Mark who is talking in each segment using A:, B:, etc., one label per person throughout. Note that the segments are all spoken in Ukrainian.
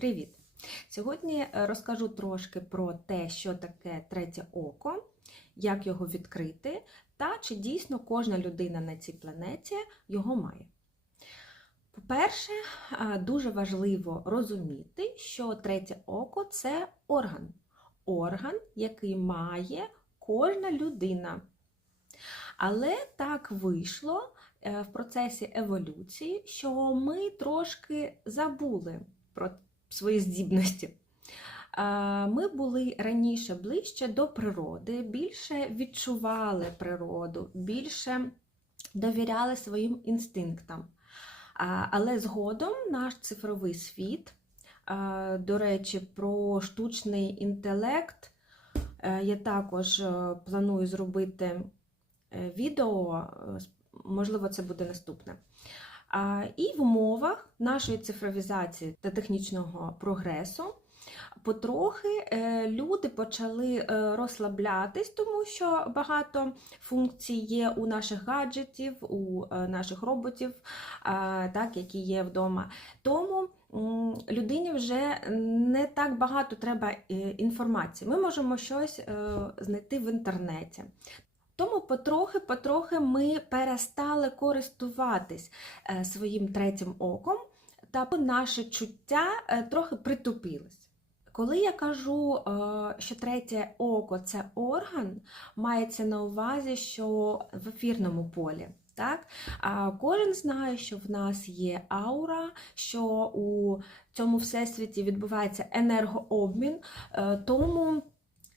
A: Привіт! Сьогодні е, розкажу трошки про те, що таке третє око, як його відкрити, та чи дійсно кожна людина на цій планеті його має. По-перше, е, дуже важливо розуміти, що третє око це орган. Орган, який має кожна людина. Але так вийшло е, в процесі еволюції, що ми трошки забули про свої здібності. Ми були раніше ближче до природи, більше відчували природу, більше довіряли своїм інстинктам. Але згодом наш цифровий світ, до речі, про штучний інтелект е, я також е, планую зробити е, відео, можливо, це буде наступне. І в умовах нашої цифровізації та технічного прогресу потрохи е, люди почали е, розслаблятись, тому що багато функцій є у наших гаджетів, у е, наших роботів, так, які є вдома. Тому людині вже не так багато треба інформації. Ми можемо щось знайти в інтернеті. Тому потрохи-потрохи ми перестали користуватись е, своїм третім оком, та наше чуття е, трохи притупилось. Коли я кажу, е, що третє око це орган, мається на увазі, що в ефірному полі. Так? А кожен знає, що в нас є аура, що у цьому всесвіті відбувається енергообмін, тому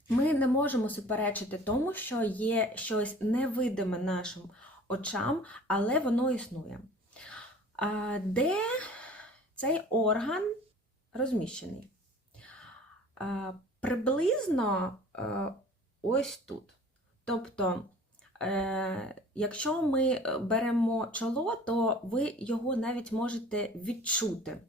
A: ми не можемо суперечити тому, що є щось невидиме нашим очам, але воно існує. Де цей орган розміщений? Приблизно е, ось тут. Тобто, е, якщо ми беремо чоло, то ви його навіть можете відчути.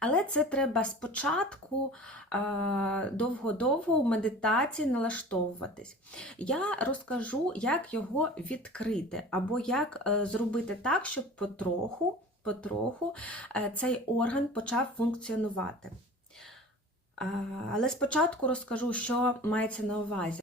A: Але це треба спочатку е, довго-довго у медитації налаштовуватись. Я розкажу, як його відкрити, або як е, зробити так, щоб потроху, потроху е, цей орган почав функціонувати. Але спочатку розкажу, що мається на увазі.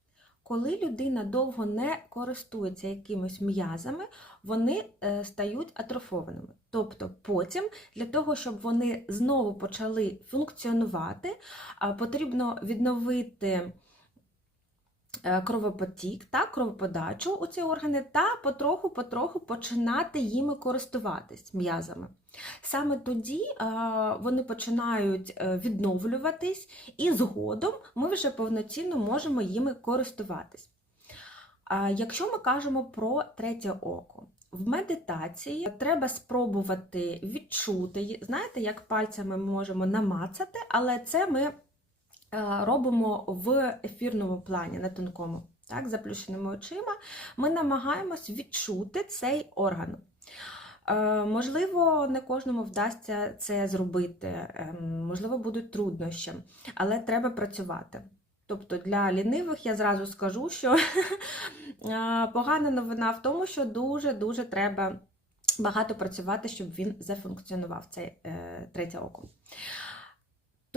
A: Коли людина довго не користується якимись м'язами, вони е, стають атрофованими. Тобто потім, для того, щоб вони знову почали функціонувати, потрібно відновити кровопотік та кровоподачу у ці органи та потроху-потроху починати їми користуватись м'язами. Саме тоді е, вони починають е, відновлюватись, і згодом ми вже повноцінно можемо їми користуватись. Якщо ми кажемо про третє око, в медитації треба спробувати відчути, знаєте, як пальцями ми можемо намацати, але це ми е, робимо в ефірному плані, на тонкому, так, заплющеними очима, ми намагаємось відчути цей орган. Е, Можливо, не кожному вдасться це зробити, ем, можливо, будуть труднощі, але треба працювати. Тобто для лінивих я зразу скажу, що е, погана новина в тому, що дуже-дуже треба багато працювати, щоб він зафункціонував, цей е, третє око.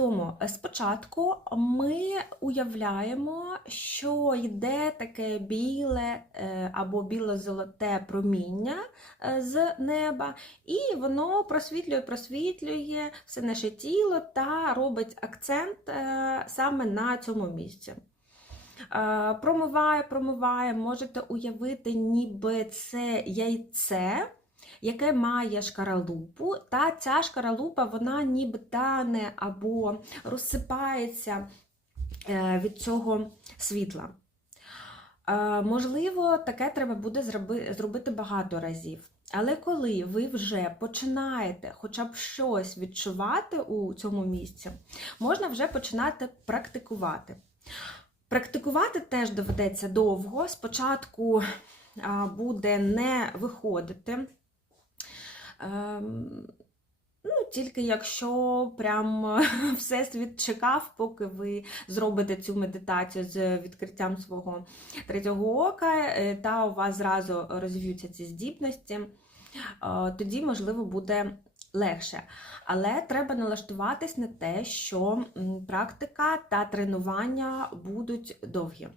A: Тому е, спочатку ми уявляємо, що йде таке біле е, або біло-золоте проміння е, з неба, і воно просвітлює, просвітлює все наше тіло та робить акцент саме на цьому місці. Промиває, промиває, можете уявити, ніби це яйце, яке має шкаралупу, та ця шкаралупа вона ніби тане або розсипається е, від цього світла. Е, Можливо, таке треба буде зробити багато разів. Але коли ви вже починаєте хоча б щось відчувати у цьому місці, можна вже починати практикувати. Практикувати теж доведеться довго. Спочатку буде не виходити. Ем, Ну, тільки якщо прям всесвіт чекав, поки ви зробите цю медитацію з відкриттям свого третього ока, е, та у вас зразу розвіються ці здібності, е, тоді, можливо, буде легше. Але треба налаштуватись на те, що практика та тренування будуть довгі.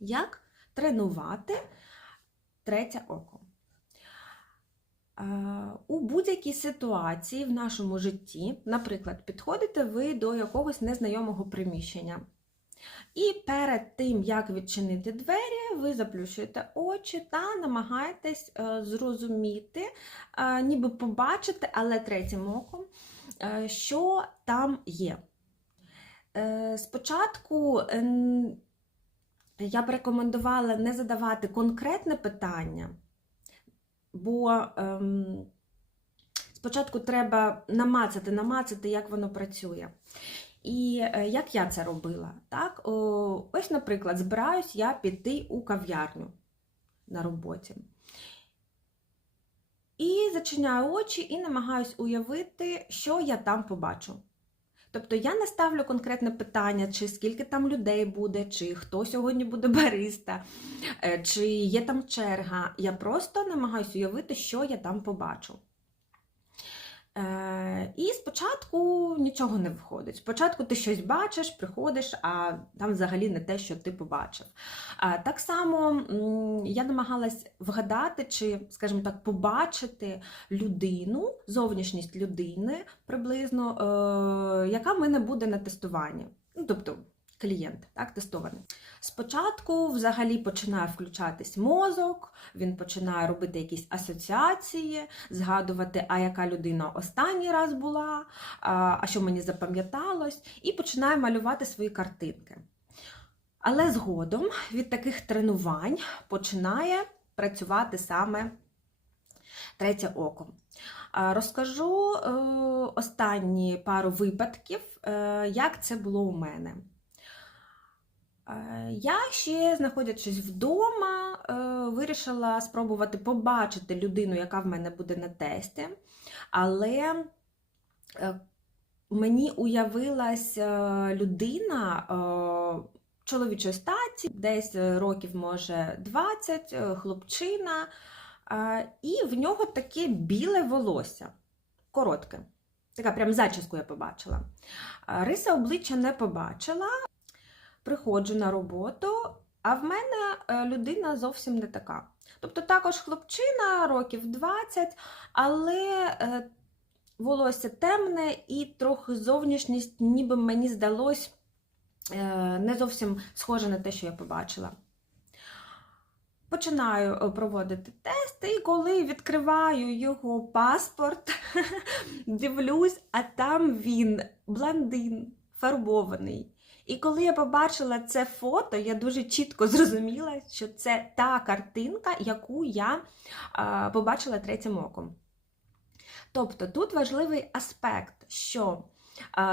A: Як тренувати третє око? Е, У будь-якій ситуації в нашому житті, наприклад, підходите ви до якогось незнайомого приміщення. І перед тим, як відчинити двері, ви заплющуєте очі та намагаєтесь е, зрозуміти, е, ніби побачити, але третім оком, що там є. Спочатку ем, я б рекомендувала не задавати конкретне питання, бо ем, спочатку треба намацати, намацати, як воно працює. І е, як я це робила? Так? О, ось, наприклад, збираюсь я піти у кав'ярню на роботі. І зачиняю очі і намагаюсь уявити, що я там побачу. Тобто я не ставлю конкретне питання, чи скільки там людей буде, чи хто сьогодні буде бариста, е, чи є там черга. Я просто намагаюся уявити, що я там побачу. Е, і спочатку нічого не виходить. Спочатку ти щось бачиш, приходиш, а там взагалі не те, що ти побачив. Так само я намагалась вгадати, чи, скажімо так, побачити людину, зовнішність людини приблизно, е, яка в мене буде на тестуванні. Ну, тобто клієнт, так, тестований. Спочатку взагалі починає включатись мозок, він починає робити якісь асоціації, згадувати, а яка людина останній раз була, а що мені запам'яталось, і починає малювати свої картинки. Але згодом від таких тренувань починає працювати саме третє око. Розкажу е, останні пару випадків, е, як це було у мене. Е, Я ще, знаходячись вдома, е, вирішила спробувати побачити людину, яка в мене буде на тесті, але е, мені уявилась людина чоловічої статі, десь років, може, 20, е, хлопчина, і в нього таке біле волосся, коротке. Така прям зачіску я побачила. Риса обличчя не побачила. Приходжу на роботу, а в мене е, людина зовсім не така. Тобто також хлопчина, років 20, але е, волосся темне і трохи зовнішність, ніби мені здалось, е, не зовсім схоже на те, що я побачила. Починаю проводити тести, і коли відкриваю його паспорт, дивлюсь, а там він блондин, фарбований. І коли я побачила це фото, я дуже чітко зрозуміла, що це та картинка, яку я побачила третім оком. Тобто тут важливий аспект, що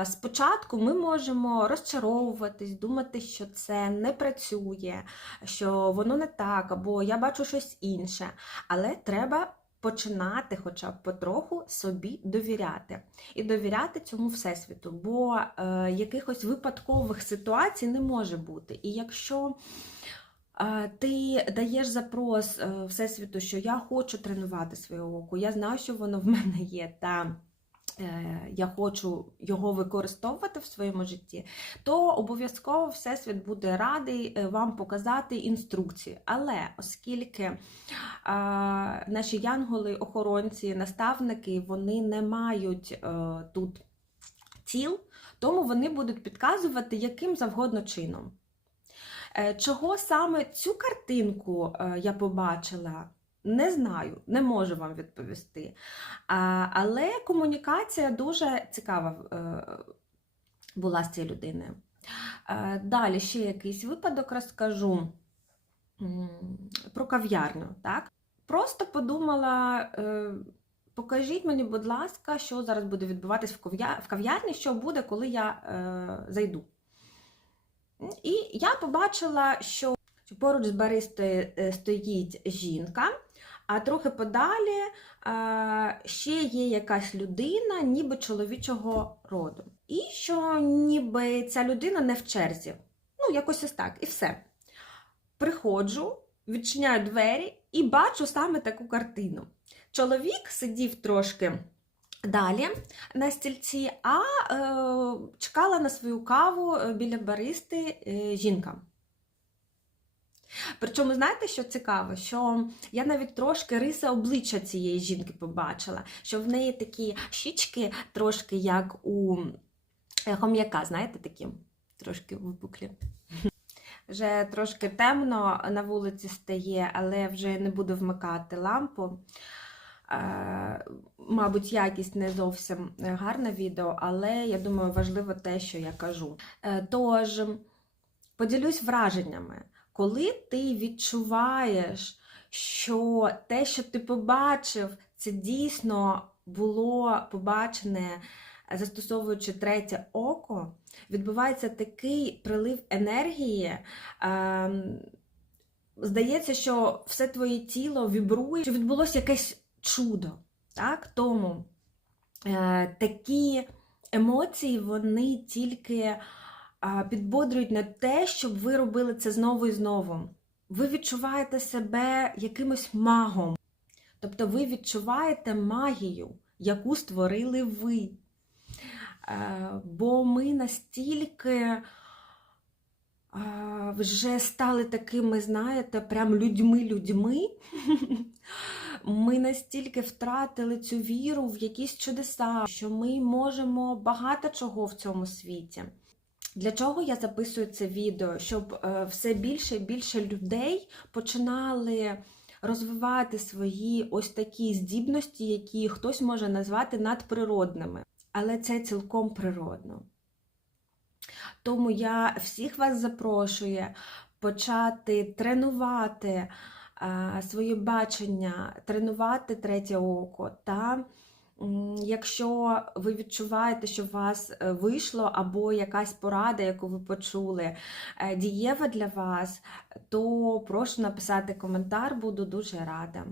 A: спочатку ми можемо розчаровуватись, думати, що це не працює, що воно не так, або я бачу щось інше. Але треба починати хоча б потроху собі довіряти. І довіряти цьому всесвіту, бо е, якихось випадкових ситуацій не може бути. І якщо е, ти даєш запрос е, всесвіту, що я хочу тренувати своє око, я знаю, що воно в мене є, та я хочу його використовувати в своєму житті, то обов'язково Всесвіт буде радий е, вам показати інструкції. Але оскільки а, наші янголи, охоронці, наставники, вони не мають е, тут тіл, тому вони будуть підказувати яким завгодно чином. Е, Чого саме цю картинку е, я побачила, не знаю, не можу вам відповісти. Але комунікація дуже цікава е, була з цією людиною. Е, Далі ще якийсь випадок розкажу про кав'ярню. Так? Просто подумала, е, покажіть мені, будь ласка, що зараз буде відбуватись в кав'ярні, що буде, коли я зайду. І я побачила, що поруч з баристою стоїть жінка, а трохи подалі е, ще є якась людина, ніби чоловічого роду. І що ніби ця людина не в черзі. Ну, якось ось так, і все. Приходжу, відчиняю двері і бачу саме таку картину. Чоловік сидів трошки далі на стільці, а е, чекала на свою каву е, біля баристи е, жінка. Причому, знаєте, що цікаво? Що я навіть трошки риса обличчя цієї жінки побачила, що в неї такі щічки, трошки як у е, хом'яка, знаєте, такі трошки випуклі. Вже трошки темно на вулиці стає, але вже не буду вмикати лампу. Е, Мабуть, якість не зовсім гарна відео, але я думаю, важливо те, що я кажу. Е, Тож, поділюсь враженнями, коли ти відчуваєш, що те, що ти побачив, це дійсно було побачене, застосовуючи третє око, відбувається такий прилив енергії. Ем, Здається, що все твоє тіло вібрує, що відбулося якесь чудо. Так? Тому е, такі емоції вони тільки е, підбодрюють на те, щоб ви робили це знову і знову. Ви відчуваєте себе якимось магом. Тобто ви відчуваєте магію, яку створили ви. Бо ми настільки вже стали такими, знаєте, прям людьми-людьми. Ми настільки втратили цю віру в якісь чудеса, що ми можемо багато чого в цьому світі. Для чого я записую це відео? Щоб е, все більше і більше людей починали розвивати свої ось такі здібності, які хтось може назвати надприродними. Але це цілком природно. Тому я всіх вас запрошую почати тренувати а, своє бачення, тренувати третє око. Та якщо ви відчуваєте, що у вас е, вийшло, або якась порада, яку ви почули, е, дієва для вас, то прошу написати коментар, буду дуже рада.